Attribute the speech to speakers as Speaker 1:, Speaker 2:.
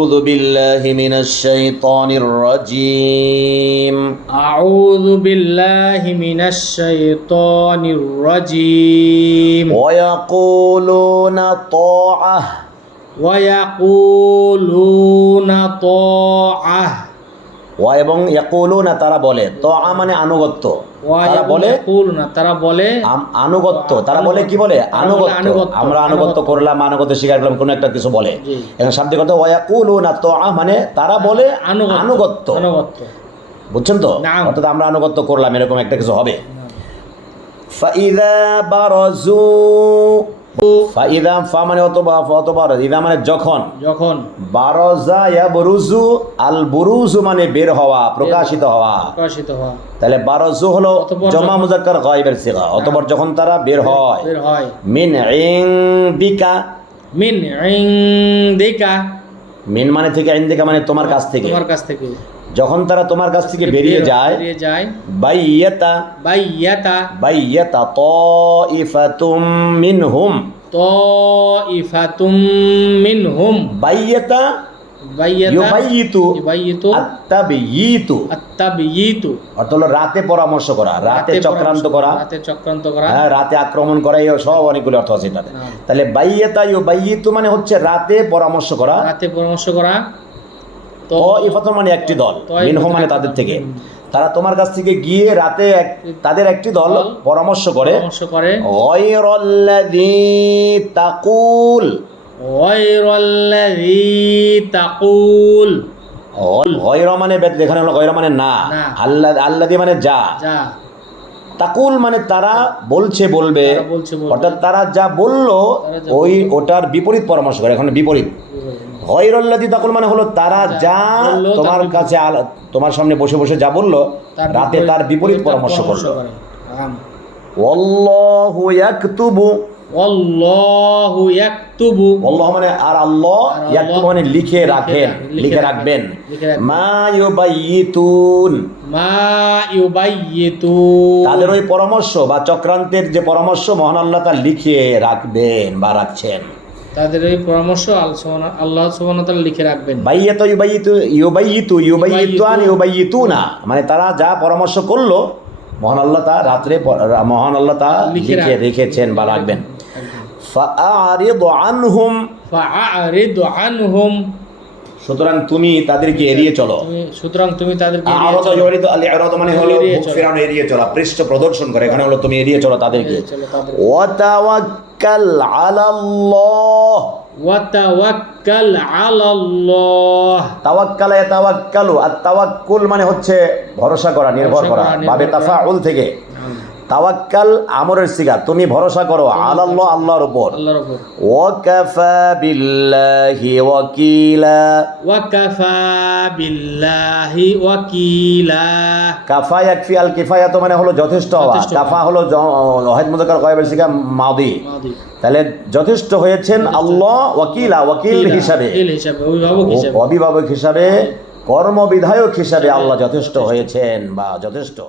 Speaker 1: أعوذ بالله من الشيطان الرجيم
Speaker 2: أعوذ بالله من الشيطان الرجيم
Speaker 1: ويقولون طاعة
Speaker 2: ويقولون طاعة
Speaker 1: ওয়া এবং ইয়াকুলু না তারা বলে তো আ মানে আনুগত্য। তারা বলে
Speaker 2: না তারা বলে
Speaker 1: আনুগত্য। তারা বলে কি বলে? আনুগত্য। আমরা আনুগত্য করলাম আনুগত্য স্বীকার করলাম কোনো একটা কিছু বলে। এবং শাব্দিক অর্থ ওয়াকুলু না তো আ মানে তারা হ্যাঁ, বলে আনুগত্য।
Speaker 2: আনুগত্য।
Speaker 1: বুঝছেন তো? অর্থাৎ আমরা আনুগত্য করলাম এরকম একটা কিছু হবে। ফাইদা বারজু ফা মানে অতবা অতবার ইদা মানে যখন।
Speaker 2: যখন।
Speaker 1: বারজা ইয়াবরুজু আল বুরুজু মানে বের হওয়া প্রকাশিত হওয়া।
Speaker 2: প্রকাশিত হওয়া।
Speaker 1: তাহলে বারজু হলো জমা মুজাক্কার গায়বের সিগা। অতবার যখন তারা বের হয়।
Speaker 2: বের হয়।
Speaker 1: মিন ইনদিকা।
Speaker 2: মিন ইনদিকা।
Speaker 1: মিন মানে থেকে ইনদিকা মানে তোমার কাছ থেকে।
Speaker 2: তোমার কাছ থেকে।
Speaker 1: যখন তারা তোমার কাছ থেকে বেরিয়ে
Speaker 2: বের-
Speaker 1: যায়
Speaker 2: বেরিয়ে যায়।
Speaker 1: বাইয়াতা।
Speaker 2: বাইয়াতা।
Speaker 1: বাইয়াতা তাইফাতুম মিনহুম। আত্তাবিয়িতু
Speaker 2: আত্তাবিয়িতু
Speaker 1: অর্থ হলো রাতে পরামর্শ করা রাতে চক্রান্ত করা।
Speaker 2: রাতে চক্রান্ত করা।
Speaker 1: হ্যাঁ রাতে আক্রমণ করা এই সব অনেকগুলো অর্থ আছে তাতে
Speaker 2: হ্যাঁ।
Speaker 1: তাহলে বাইয়াতা ইউবাইয়িতু মানে হচ্ছে রাতে পরামর্শ করা।
Speaker 2: রাতে পরামর্শ করা। তো
Speaker 1: তাইফাতুন মানে একটি দল মিনহুম মানে তাদের থেকে। তারা তোমার কাছ থেকে গিয়ে রাতে তাদের একটি দল পরামর্শ করে
Speaker 2: পরামর্শ করে।
Speaker 1: তাকুল।
Speaker 2: তাকুল।
Speaker 1: গয়র মানে এখানে হলো গয়র মানে না। আল্লাহ আল্লাদি মানে যা। তাকুল মানে তারা বলছে বলবে। অর্থাৎ তারা যা বলল ওই ওটার বিপরীত পরামর্শ করে এখন বিপরীত। গয়রল্লাদি তাকুল মানে হলো তারা যা তোমার কাছে তোমার সামনে বসে বসে যা বলল রাতে তার বিপরীত পরামর্শ করল। ওয়াল্লাহু ইয়াকতুবু।
Speaker 2: আল্লাহু ইয়াকতুবু।
Speaker 1: আল্লাহ মানে আর আল্লাহ ইয়াকতুবু মানে লিখে
Speaker 2: লিখে
Speaker 1: রাখেন
Speaker 2: লিখে
Speaker 1: লিখে
Speaker 2: রাখবেন, লিখে।
Speaker 1: মা ইউবাইয়িতুন
Speaker 2: মা ইউবাইয়িতু
Speaker 1: তাদের ওই পরামর্শ বা চক্রান্তের যে পরামর্শ মহান আল্লাহ তা লিখিয়ে রাখবেন বা রাখছেন।
Speaker 2: তাদের এই পরামর্শ আল্লাহ সুবহানাহু লিখে রাখবেন।
Speaker 1: বাইয়াত ইউবাইয়িতু ইউবাইয়িতু ইউবাইয়িতুন না মানে তারা যা পরামর্শ করল মহান আল্লাহ তা রাত্রে মহান আল্লাহ তা
Speaker 2: লিখে
Speaker 1: লিখে
Speaker 2: রাখ-
Speaker 1: রেখেছেন বা রাখবেন। ফাআরিদ আনহুম
Speaker 2: ফাআরিদ আনহুম
Speaker 1: সুতরাং তুমি তাদেরকে এড়িয়ে চলো।
Speaker 2: সুতরাং তুমি তাদেরকে
Speaker 1: জড়িত আল ইরাদ মানে হলো
Speaker 2: এড়িয়ে
Speaker 1: মুখ
Speaker 2: চলো।
Speaker 1: ফেরানো এড়িয়ে চলা পৃষ্ঠ প্রদর্শন করে। এখানে হলো তুমি এড়িয়ে চলো তাদেরকে।
Speaker 2: তাদের।
Speaker 1: ওয়াতাওয়াক্কাল আলাল্লাহ।
Speaker 2: ওয়াতাওয়াক্কাল আলাল্লাহ।
Speaker 1: তাওয়াক্কালা ইয়াতাওয়াক্কালু। আর তাওয়াক্কুল মানে হচ্ছে ভরসা করা নির্ভর করা
Speaker 2: করা,
Speaker 1: বাবে তাফাউল থেকে। তাওয়াক্কাল আমরের সিগা তুমি ভরসা করো আলাল্লাহ আল্লাহর উপর।
Speaker 2: আল্লাহর উপর।
Speaker 1: ওয়াকাফা বিল্লাহি ওয়াকিলা।
Speaker 2: ওয়াকাফা বিল্লাহি ওয়াকিলা।
Speaker 1: কাফা ইয়াকফি আল কিফায়াত মানে হলো যথেষ্ট হওয়া। কাফা হলো ওয়াহিদ মুজাক্কার কয়েবের সিগা
Speaker 2: মাদি।
Speaker 1: তাহলে যথেষ্ট হয়েছেন আল্লাহ ওয়াকিলা ওয়াকিল হিসাবে।
Speaker 2: ওকিল হিসাবে অভিভাবক হিসাবে।
Speaker 1: অভিভাবক হিসাবে কর্মবিধায়ক হিসাবে আল্লাহ যথেষ্ট। হয়েছেন বা যথেষ্ট।